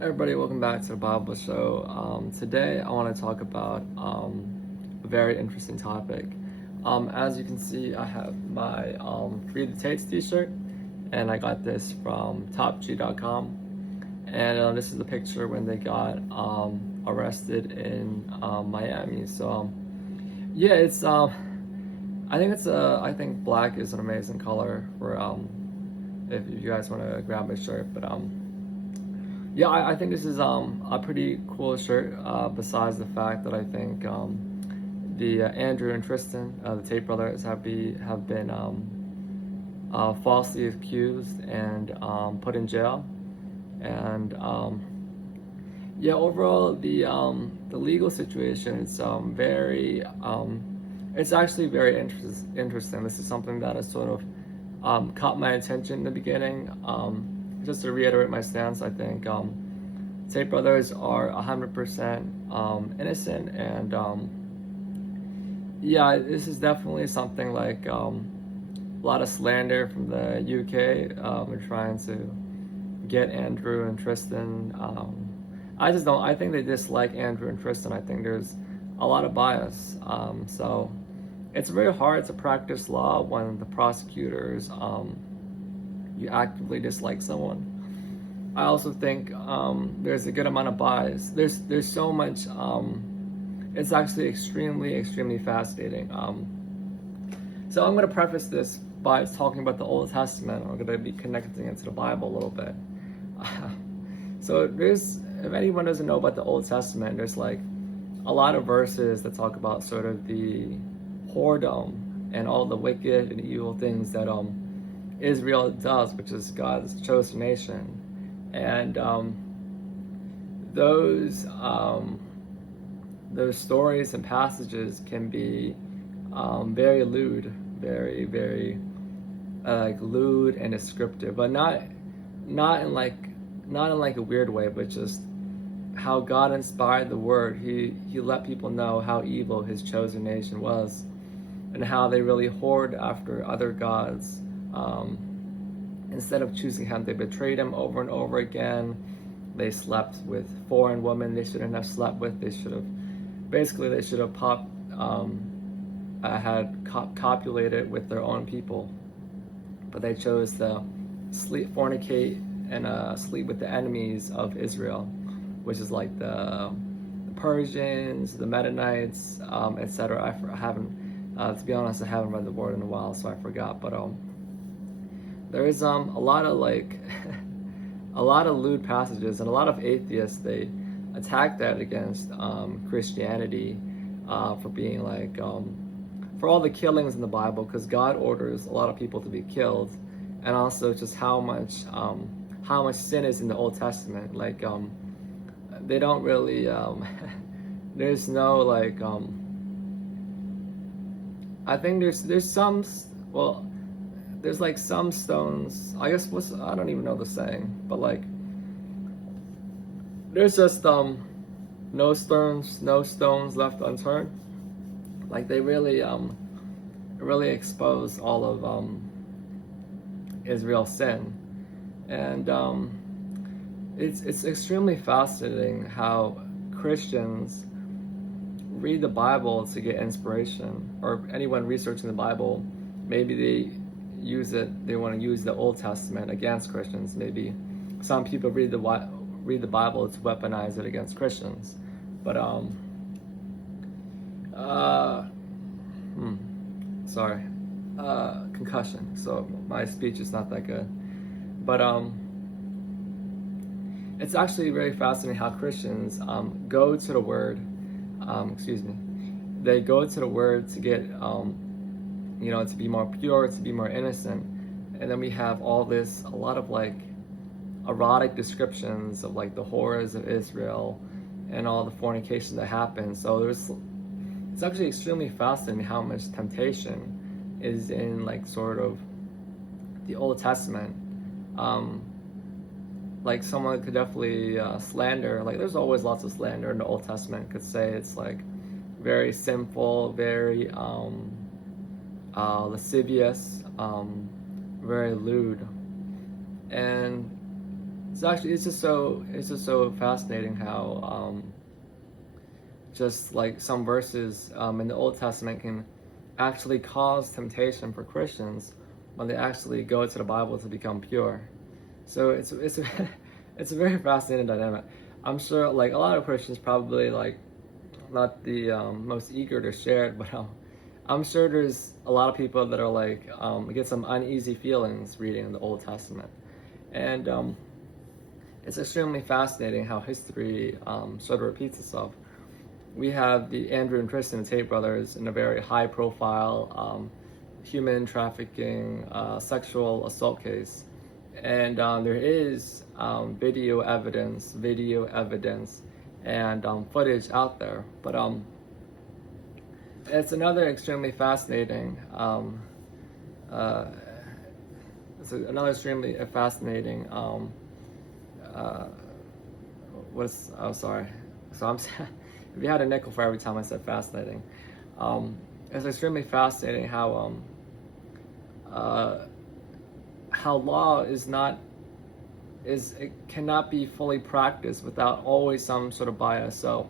Everybody, welcome back to the Bible Show. Today, I want to talk about a very interesting topic. As you can see, I have my Free the Tates t-shirt, and I got this from topg.com. And this is the picture when they got arrested in Miami. So, yeah, it's I think black is an amazing color for if you guys want to grab my shirt, but yeah, I think this is a pretty cool shirt. Besides the fact that I think the Andrew and Tristan, the Tate brothers, have been falsely accused and put in jail, and yeah, overall the legal situation is very it's actually very interesting. This is something that has sort of caught my attention in the beginning. Just to reiterate my stance, I think Tate brothers are 100% innocent, and yeah, this is definitely something like a lot of slander from the UK. They're trying to get Andrew and Tristan. I just don't. I think they dislike Andrew and Tristan. I think there's a lot of bias. So it's very hard to practice law when the prosecutors you actively dislike someone. I also think there's a good amount of bias. There's so much. It's actually extremely fascinating. So I'm going to preface this by talking about the Old Testament. We're going to be connecting it to the Bible a little bit. So if anyone doesn't know about the Old Testament, there's like a lot of verses that talk about sort of the whoredom and all the wicked and evil things that Israel does, which is God's chosen nation, and those stories and passages can be very lewd, very like lewd and descriptive, but not in like a weird way, but just how God inspired the word. He let people know how evil His chosen nation was, and how they really whored after other gods. Instead of choosing Him, they betrayed Him over and over again. They slept with foreign women they shouldn't have slept with. They should have copulated with their own people, but they chose to fornicate and sleep with the enemies of Israel, which is like the Persians, the Mennonites, etc. I haven't, to be honest, I haven't read the word in a while, so I forgot. But there is a lot of like a lot of lewd passages, and a lot of atheists, they attack that against Christianity for being like for all the killings in the Bible, because God orders a lot of people to be killed, and also just how much sin is in the Old Testament. Like they don't really there's no like I think there's some, well, there's like some stones, I guess, I don't even know the saying, but like there's just no stones left unturned. Like they really expose all of Israel's sin, and it's extremely fascinating how Christians read the Bible to get inspiration, or anyone researching the Bible, maybe they want to use the Old Testament against Christians. Maybe some people read the Bible to weaponize it against Christians. But sorry, concussion, so my speech is not that good. But it's actually very fascinating how Christians go to the Word. They go to the Word to get to be more pure, to be more innocent, and then we have a lot of like erotic descriptions of like the horrors of Israel and all the fornication that happens. So it's actually extremely fascinating how much temptation is in like sort of the Old Testament. Like someone could definitely slander, like there's always lots of slander in the Old Testament, could say it's like very sinful, very lascivious, very lewd. And actually it's just so fascinating how just like some verses in the Old Testament can actually cause temptation for Christians when they actually go to the Bible to become pure. So it's it's a very fascinating dynamic. I'm sure like a lot of Christians probably like not the most eager to share it, but I'm sure there's a lot of people that are like get some uneasy feelings reading the Old Testament, and it's extremely fascinating how history sort of repeats itself. We have the Andrew and Tristan Tate brothers in a very high-profile human trafficking, sexual assault case, and there is video evidence, and footage out there. But it's another extremely fascinating. It's another extremely fascinating. What's oh sorry. So I'm. If you had a nickel for every time I said fascinating, it's extremely fascinating how law it cannot be fully practiced without always some sort of bias. So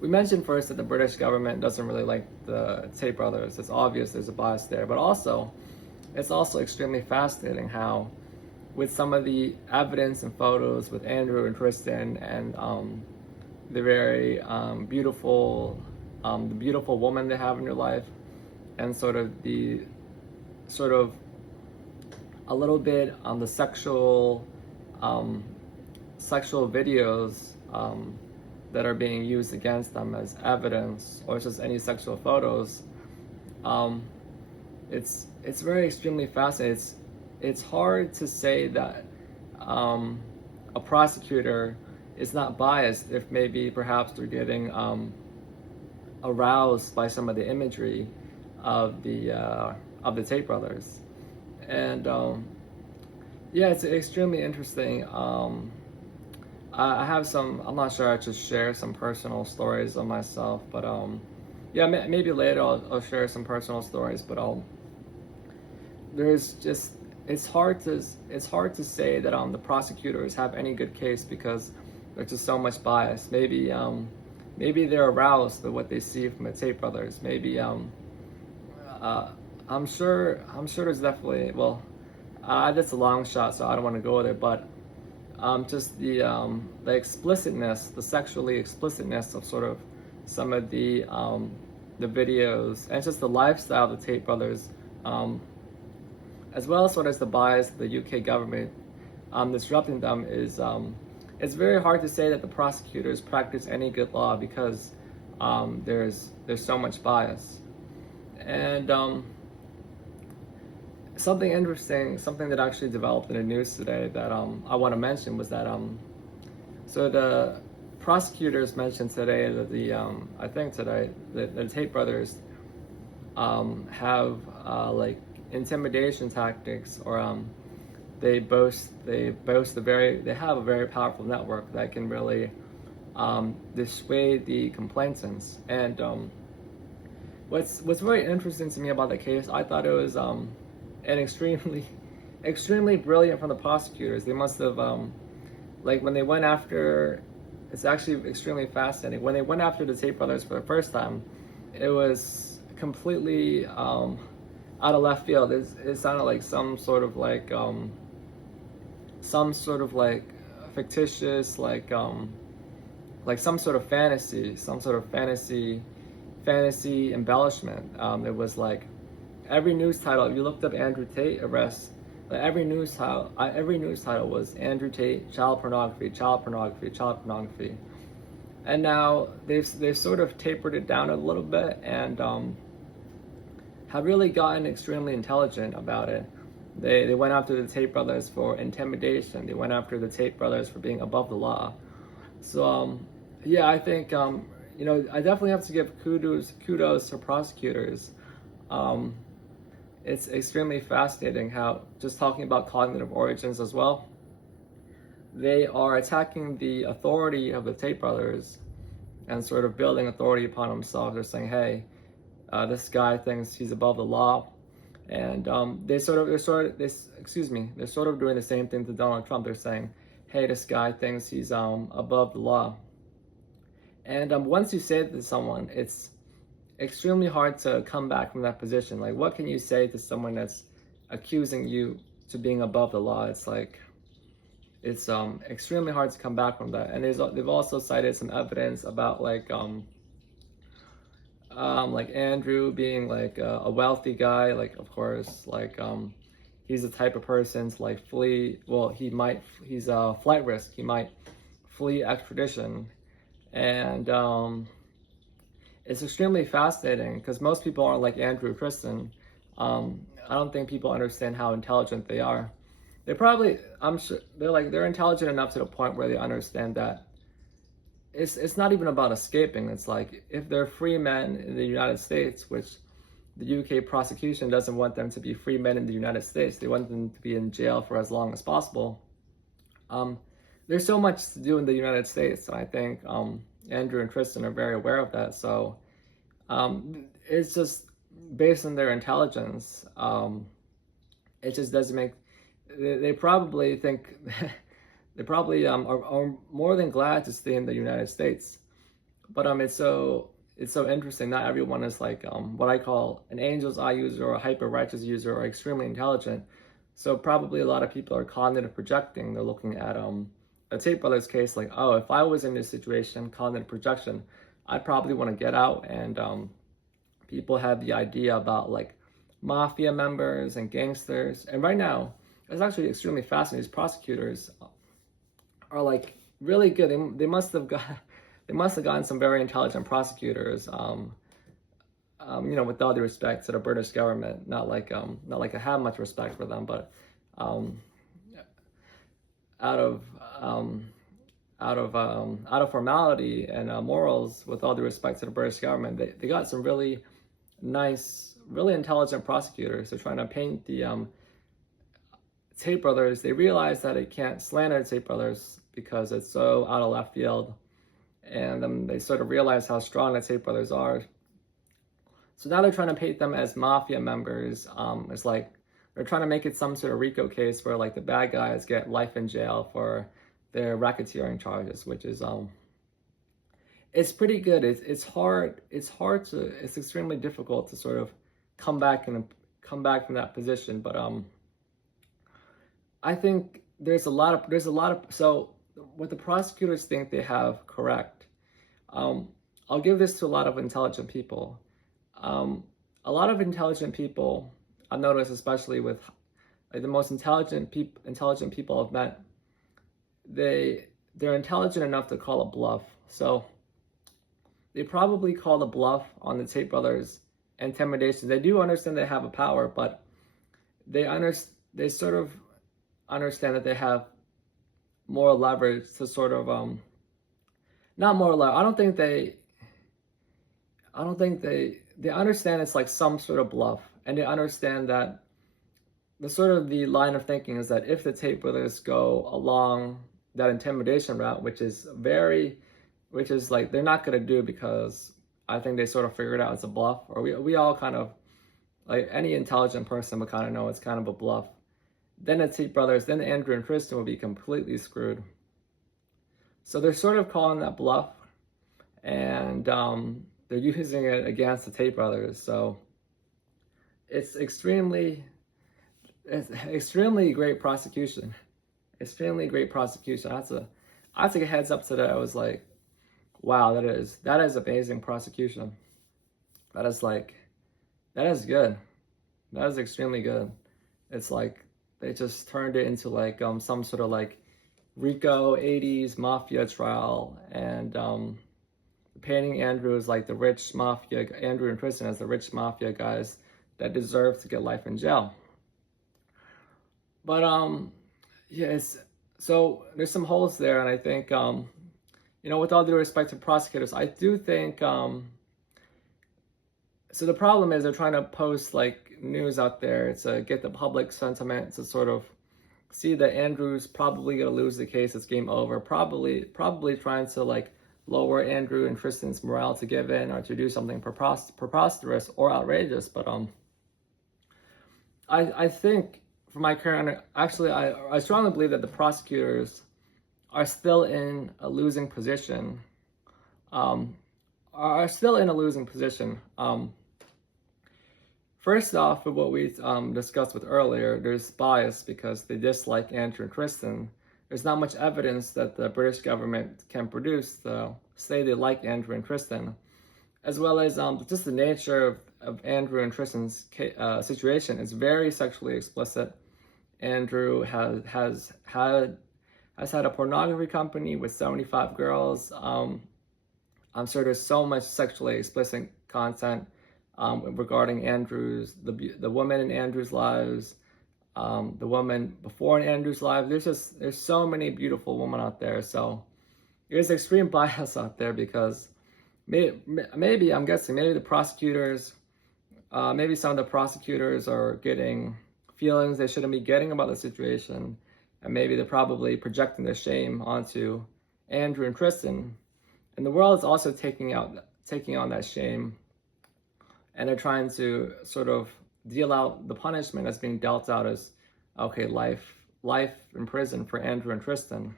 we mentioned first that the British government doesn't really like the Tate brothers. It's obvious there's a bias there, but also it's also extremely fascinating how with some of the evidence and photos with Andrew and Tristan and the very beautiful woman they have in their life, and sort of a little bit on the sexual videos that are being used against them as evidence, or just any sexual photos. It's very extremely fascinating. It's hard to say that a prosecutor is not biased if maybe perhaps they're getting aroused by some of the imagery of the Tate brothers, and yeah, it's extremely interesting. I have some. I'm not sure I should share some personal stories of myself, but yeah, maybe later I'll share some personal stories. But there's just it's hard to say that the prosecutors have any good case because there's just so much bias. Maybe they're aroused by what they see from the Tate brothers. Maybe I'm sure there's definitely that's a long shot, so I don't want to go there. But just the explicitness, the sexually explicitness of sort of some of the videos, and just the lifestyle of the Tate brothers, as well as sort of the bias of the UK government disrupting them is. It's very hard to say that the prosecutors practice any good law because there's so much bias. And something interesting, something that actually developed in the news today that I want to mention was that so the prosecutors mentioned today that the Tate brothers have like intimidation tactics, or they have a very powerful network that can really dissuade the complainants. And what's very interesting to me about the case, I thought it was an extremely brilliant from the prosecutors. They must have like when they went after. It's actually extremely fascinating. When they went after the Tate brothers for the first time, it was completely out of left field. It sounded like some sort of fictitious, like some sort of fantasy embellishment. It was like every news title. If you looked up Andrew Tate arrest, every news title was Andrew Tate, child pornography. And now they've sort of tapered it down a little bit and have really gotten extremely intelligent about it. They went after the Tate brothers for intimidation. They went after the Tate brothers for being above the law. So yeah, I think I definitely have to give kudos to prosecutors. It's extremely fascinating how, just talking about cognitive origins as well, they are attacking the authority of the Tate brothers and sort of building authority upon themselves. They're saying, hey, this guy thinks he's above the law. And they're sort of doing the same thing to Donald Trump. They're saying, hey, this guy thinks he's above the law. And once you say it to someone, it's extremely hard to come back from that position. Like, what can you say to someone that's accusing you to being above the law? It's like, it's extremely hard to come back from that. And they've also cited some evidence about like Andrew being like a wealthy guy. Like, of course, like he's the type of person to like flee. Well, he's a flight risk. He might flee extradition. And it's extremely fascinating because most people aren't like Andrew or Kristen. I don't think people understand how intelligent they are. I'm sure they're intelligent enough to the point where they understand that it's not even about escaping. It's like, if they're free men in the United States, which the UK prosecution doesn't want them to be free men in the United States, they want them to be in jail for as long as possible. There's so much to do in the United States, and I think Andrew and Kristen are very aware of that. So it's just based on their intelligence. It just doesn't make. They probably think they probably are more than glad to stay in the United States. But it's so interesting. Not everyone is like what I call an angel's eye user or a hyper righteous user or extremely intelligent. So probably a lot of people are cognitive projecting. They're looking at a Tate Brothers case like, oh, if I was in this situation, cognitive projection, I'd probably want to get out. And people have the idea about like mafia members and gangsters. And right now, it's actually extremely fascinating. These prosecutors are like really good. They must have gotten some very intelligent prosecutors. With all due respect to the British government, not like I have much respect for them, but out of formality and morals, with all due respect to the British government, they got some really nice, really intelligent prosecutors. They're trying to paint the Tate Brothers. They realize that it can't slander Tate Brothers because it's so out of left field, and they sort of realize how strong the Tate Brothers are. So now they're trying to paint them as mafia members. It's like they're trying to make it some sort of RICO case where like the bad guys get life in jail for their racketeering charges, which is it's pretty good. It's extremely difficult to sort of come back from that position. But I think there's a lot of so what the prosecutors think they have correct. I'll give this to a lot of intelligent people. A lot of intelligent people, I've noticed, especially with like the most intelligent people I've met, they're intelligent enough to call a bluff. So they probably called a bluff on the Tate Brothers intimidation. They do understand they have a power, but they sort of understand that they have more leverage to sort of not more leverage. I don't think they understand it's like some sort of bluff, and they understand that the line of thinking is that if the Tate Brothers go along that intimidation route, which is like they're not going to do, because I think they sort of figured out it's a bluff, or we all kind of, like any intelligent person would kind of know it's kind of a bluff. Then the Tate Brothers, then Andrew and Kristen will be completely screwed. So they're sort of calling that bluff, and they're using it against the Tate Brothers. So it's extremely great prosecution. Extremely great prosecution. I have to get heads up to that. I was like, wow, that is amazing prosecution. That is good. That is extremely good. It's like they just turned it into like some sort of like RICO 80s mafia trial, and painting Andrew as like the rich mafia, Andrew and Kristen as the rich mafia guys that deserve to get life in jail. But yes, so there's some holes there, and I think with all due respect to prosecutors, I do think so the problem is they're trying to post like news out there to get the public sentiment to sort of see that Andrew's probably going to lose the case. It's game over. Probably trying to like lower Andrew and Kristen's morale to give in or to do something preposterous or outrageous. But I think from my current, actually, I strongly believe that the prosecutors are still in a losing position. Um, are still in a losing position. First off, with what we discussed with earlier, there's bias because they dislike Andrew and Kristen. There's not much evidence that the British government can produce to say they like Andrew and Kristen, as well as just the nature of Andrew and Tristan's situation is very sexually explicit. Andrew has had a pornography company with 75 girls. I'm sure there's so much sexually explicit content regarding the woman in Andrew's lives, the woman before in Andrew's life. There's so many beautiful women out there. So there's extreme bias out there because maybe I'm guessing maybe the prosecutors, maybe some of the prosecutors are getting feelings they shouldn't be getting about the situation, and maybe they're probably projecting their shame onto Andrew and Kristen, and the world is also taking on that shame, and they're trying to sort of deal out the punishment that's being dealt out as, okay, life in prison for Andrew and Kristen.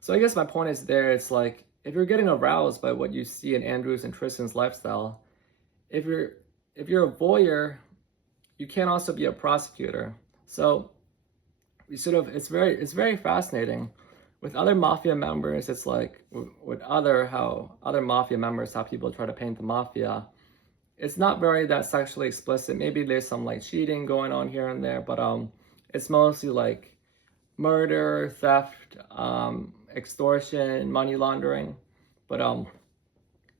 So I guess my point is there, it's like, if you're getting aroused by what you see in Andrew's and Tristan's lifestyle, if you're a voyeur, you can't also be a prosecutor. So it's very fascinating. With other mafia members, it's like how other mafia members, how people try to paint the mafia. It's not very that sexually explicit. Maybe there's some like cheating going on here and there, but it's mostly like murder, theft, extortion, money laundering. But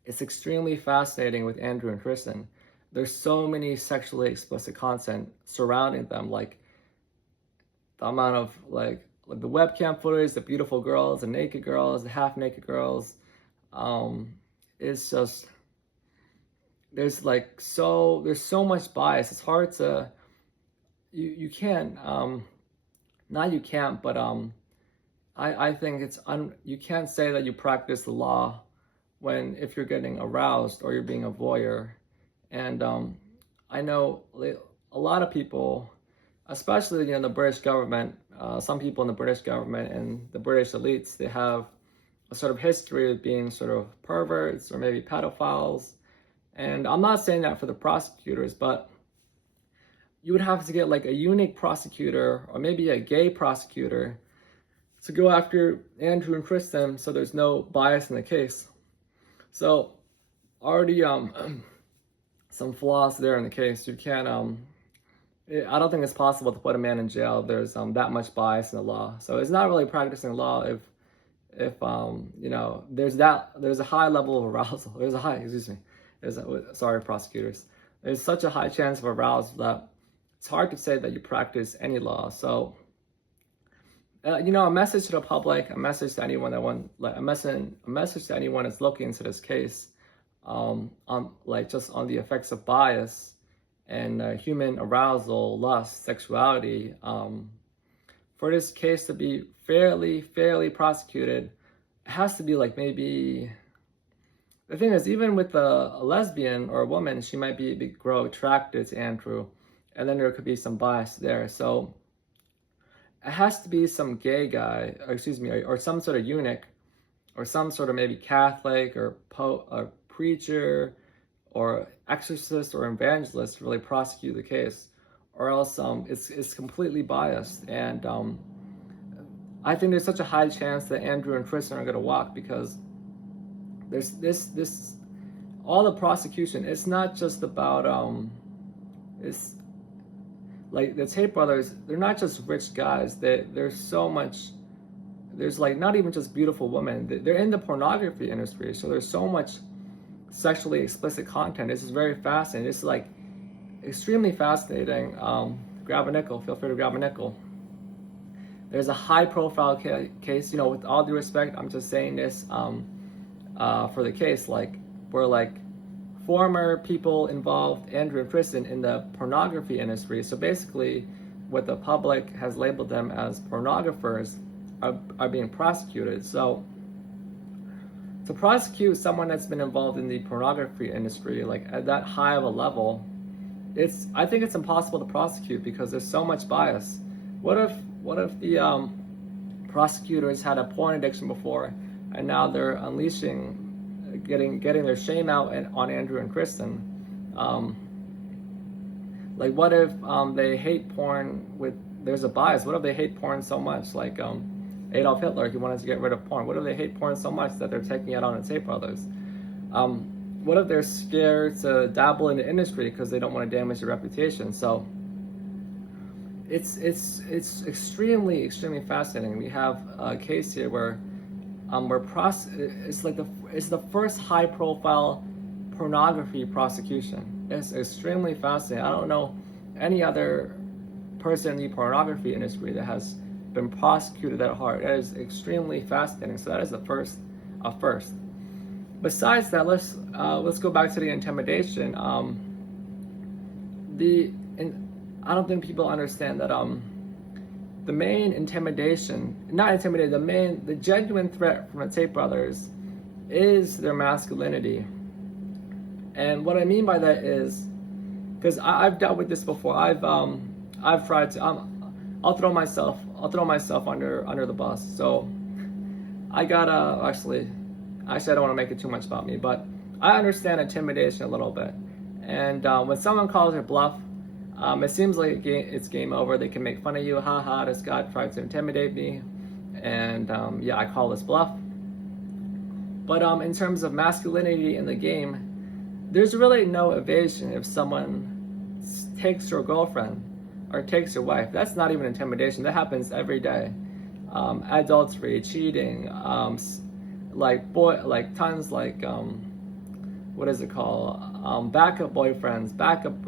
it's extremely fascinating with Andrew and Kristen. There's so many sexually explicit content surrounding them, like the amount of like the webcam footage, the beautiful girls, the naked girls, the half naked girls. It's just there's so much bias. It's hard to you can't not you can't, but I think you can't say that you practice the law if you're getting aroused or you're being a voyeur. And I know a lot of people, especially the British government, some people in the British government and the British elites, they have a sort of history of being sort of perverts or maybe pedophiles. And I'm not saying that for the prosecutors, but you would have to get like a unique prosecutor or maybe a gay prosecutor to go after Andrew and Kristen so there's no bias in the case. So already some flaws there in the case. You can't I don't think it's possible to put a man in jail. There's that much bias in the law. So it's not really practicing law if there's a high level of arousal. Sorry, prosecutors. There's such a high chance of arousal that it's hard to say that you practice any law. So a message to the public, a message to anyone a message to anyone that's looking into this case, on the effects of bias and human arousal, lust, sexuality. For this case to be fairly prosecuted, it has to be like maybe. The thing is, even with a lesbian or a woman, she might grow attracted to Andrew, and then there could be some bias there. So it has to be some gay guy, or some sort of eunuch, or some sort of maybe Catholic or preacher or exorcist or evangelist to really prosecute the case, or else it's completely biased. And I think there's such a high chance that Andrew and Kristen are going to walk because there's this all the prosecution. It's not just about it's like the Tate brothers. They're not just rich guys. There's so much. There's like not even just beautiful women. They're in the pornography industry, so there's so much sexually explicit content. This is very fascinating. This is like extremely fascinating. Grab a nickel. Feel free to grab a nickel. There's a high-profile case. With all due respect, I'm just saying this for the case, where former people involved, Andrew and Kristen, in the pornography industry. So basically, what the public has labeled them as pornographers are being prosecuted. So to prosecute someone that's been involved in the pornography industry, at that high of a level, I think it's impossible to prosecute because there's so much bias. What if the prosecutors had a porn addiction before, and now they're unleashing, getting their shame out on Andrew and Kristen? Like, what if they hate porn with, there's a bias. What if they hate porn so much, like Adolf Hitler, he wanted to get rid of porn. What if they hate porn so much that they're taking it on the Tate brothers? What if they're scared to dabble in the industry because they don't want to damage their reputation? So it's extremely fascinating. We have a case here where it's the first high profile pornography prosecution. It's extremely fascinating. I don't know any other person in the pornography industry that has been prosecuted that hard. That is extremely fascinating. So that is a first. Besides that, let's go back to the intimidation. I don't think people understand that the main the genuine threat from the Tate brothers is their masculinity. And what I mean by that is, because I've dealt with this before. I've tried to. I'll throw myself under the bus. So I got actually I don't want to make it too much about me, but I understand intimidation a little bit. And when someone calls your bluff, it seems like it's game over. They can make fun of you. Ha, this guy tried to intimidate me, and I call this bluff. But in terms of masculinity in the game, there's really no evasion. If someone takes your girlfriend or takes your wife, that's not even intimidation. That happens every day. Adultery, cheating, what is it called? Backup boyfriends, backup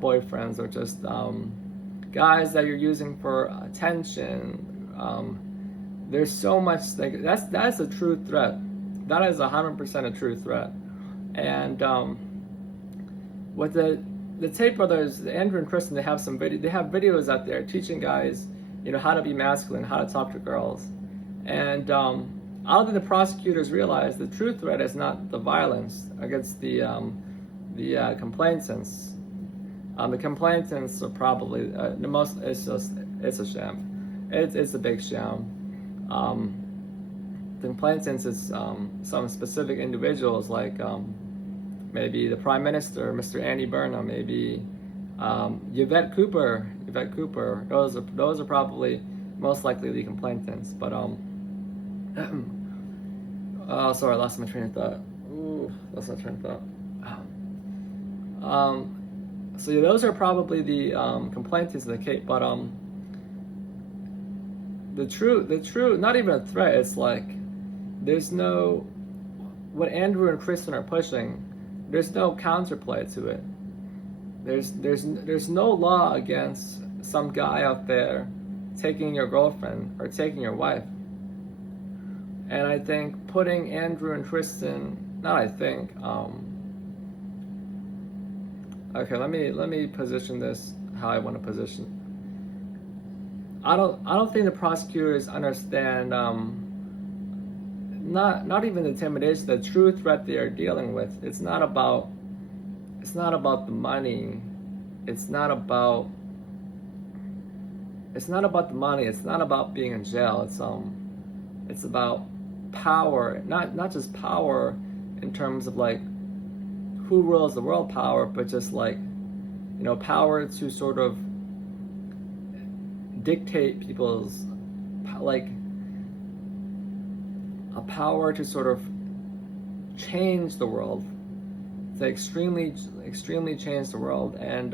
boyfriends, or just guys that you're using for attention. There's so much. That's a true threat. That is 100% a true threat. And with the Tate brothers, Andrew and Kristen, they have videos out there teaching guys, how to be masculine, how to talk to girls. And I don't think the prosecutors realize the true threat is not the violence against the complainants. The complainants are probably the most. It's a sham. It's a big sham. The complainants is some specific individuals, like maybe the Prime Minister, Mr. Andy Burnham, maybe Yvette Cooper. Those are probably most likely the complainants. But sorry, I lost my train of thought. So yeah, those are probably the complainants of the Cape. But the true, not even a threat. It's like there's no, what Andrew and Kristen are pushing. There's no counterplay to it. There's no law against some guy out there taking your girlfriend or taking your wife. And I think putting Andrew and Kristen, okay, let me position this how I want to position. I don't think the prosecutors understand not even the intimidation, the true threat they are dealing with. It's not about the money. It's not about the money. It's not about being in jail. It's about power, not just power in terms of like who rules the world power, but just like, power to sort of dictate people's, like a power to sort of change the world, to extremely change the world. And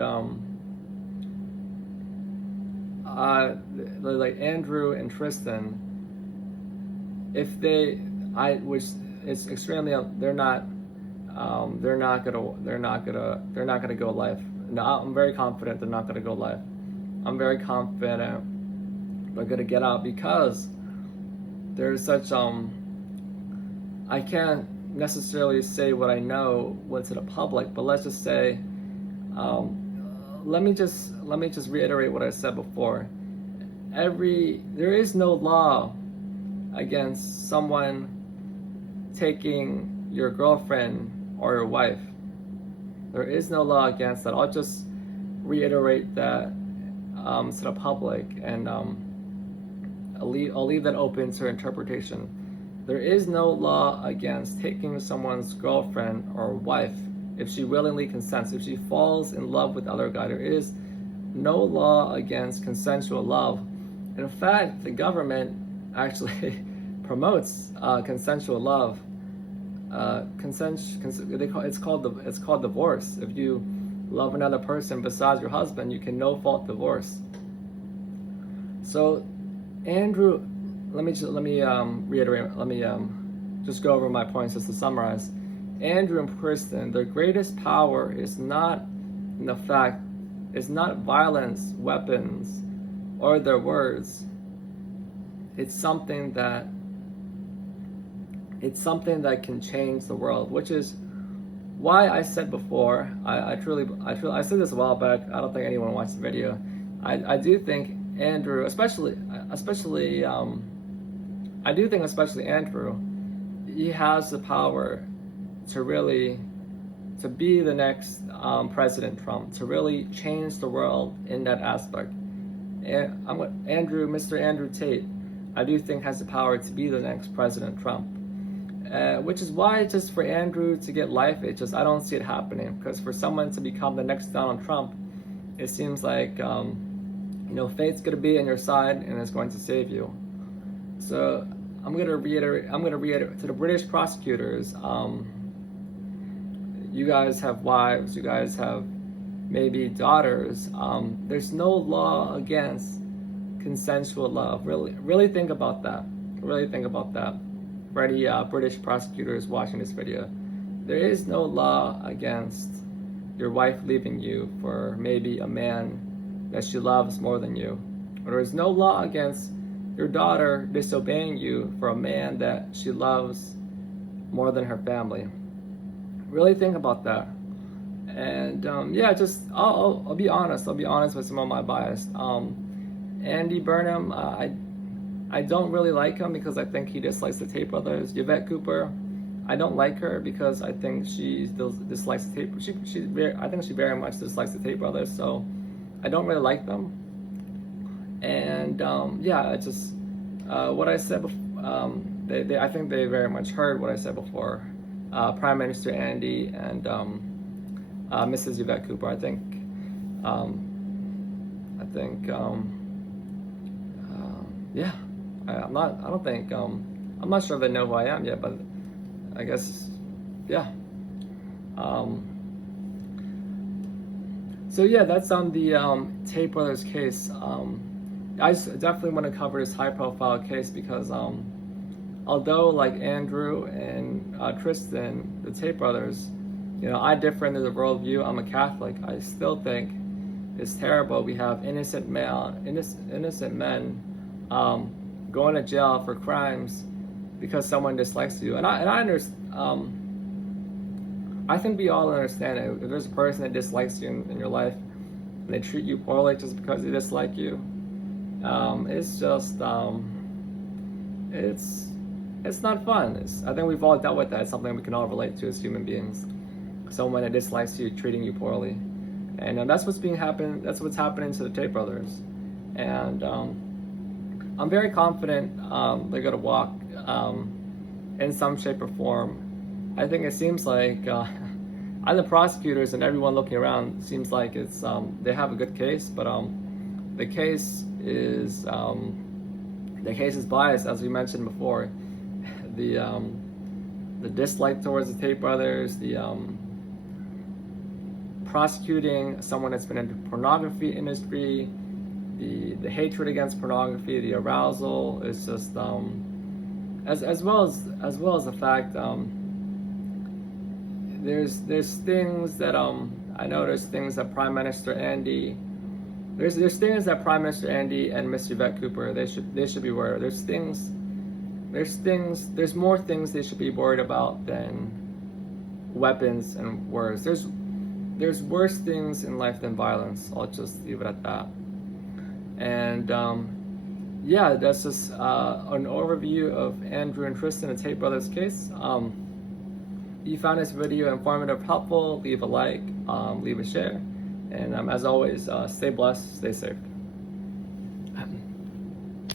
like Andrew and Tristan, they're not gonna go live. No, I'm very confident they're not gonna go live. I'm very confident they're gonna get out, because there's such I can't necessarily say what I know what's to the public, but let's just say let me just reiterate what I said before. There is no law against someone taking your girlfriend or your wife. There is no law against that. I'll just reiterate that to the public, and I'll leave that open to interpretation. There is no law against taking someone's girlfriend or wife if she willingly consents. If she falls in love with the other guy, there is no law against consensual love. In fact, the government actually promotes consensual love. It's called divorce. If you love another person besides your husband, you can no fault divorce. So, Andrew, let me reiterate. Let me just go over my points just to summarize. Andrew and Kristen, their greatest power is not in the fact, is not violence, weapons, or their words. It's something that can change the world, which is why I said before, I said this a while back. I don't think anyone watched the video. I do think Andrew, especially Andrew, he has the power to be the next President Trump, to really change the world in that aspect. And Mr. Andrew Tate, I do think has the power to be the next President Trump. Which is why, just for Andrew to get life, I don't see it happening. Because for someone to become the next Donald Trump, it seems like fate's going to be on your side and it's going to save you. So I'm going to reiterate to the British prosecutors. You guys have wives. You guys have maybe daughters. There's no law against consensual love. Really think about that. Really think about that. For any British prosecutors watching this video, there is no law against your wife leaving you for maybe a man that she loves more than you. Or there is no law against your daughter disobeying you for a man that she loves more than her family. Really think about that. And I'll be honest. I'll be honest with some of my bias. Andy Burnham, I don't really like him because I think he dislikes the Tate brothers. Yvette Cooper, I don't like her because I think she still dislikes the Tate. I think she very much dislikes the Tate brothers. So I don't really like them. And what I said before, I think they very much heard what I said before. Prime Minister Andy and Mrs. Yvette Cooper. I'm not sure if they know who I am yet, but I guess, yeah. So yeah, that's on the Tate brothers case. I definitely want to cover this high-profile case because although like Andrew and Kristen, the Tate brothers, I differ in the worldview. I'm a Catholic. I still think it's terrible. We have innocent men going to jail for crimes because someone dislikes you. And I understand. I think we all understand it. If there's a person that dislikes you in your life and they treat you poorly just because they dislike you, it's just it's not fun. I think we've all dealt with that. It's something we can all relate to as human beings. Someone that dislikes you, treating you poorly, and that's what's happening to the Tate brothers. And I'm very confident they're gonna walk in some shape or form. I think it seems like the prosecutors and everyone looking around seems like it's they have a good case, but the case is biased, as we mentioned before. The dislike towards the Tate brothers, the prosecuting someone that's been in the pornography industry, the hatred against pornography, the arousal is just as well as the fact there's things that I know there's things that Prime Minister Andy there's things that Prime Minister Andy and Miss Yvette Cooper they should be worried. There's more things they should be worried about than weapons and words. There's worse things in life than violence. I'll just leave it at that. And that's just an overview of Andrew and Kristen and Tate brothers case. If you found this video informative, helpful, leave a like. leave a share. And as always, stay blessed, stay safe.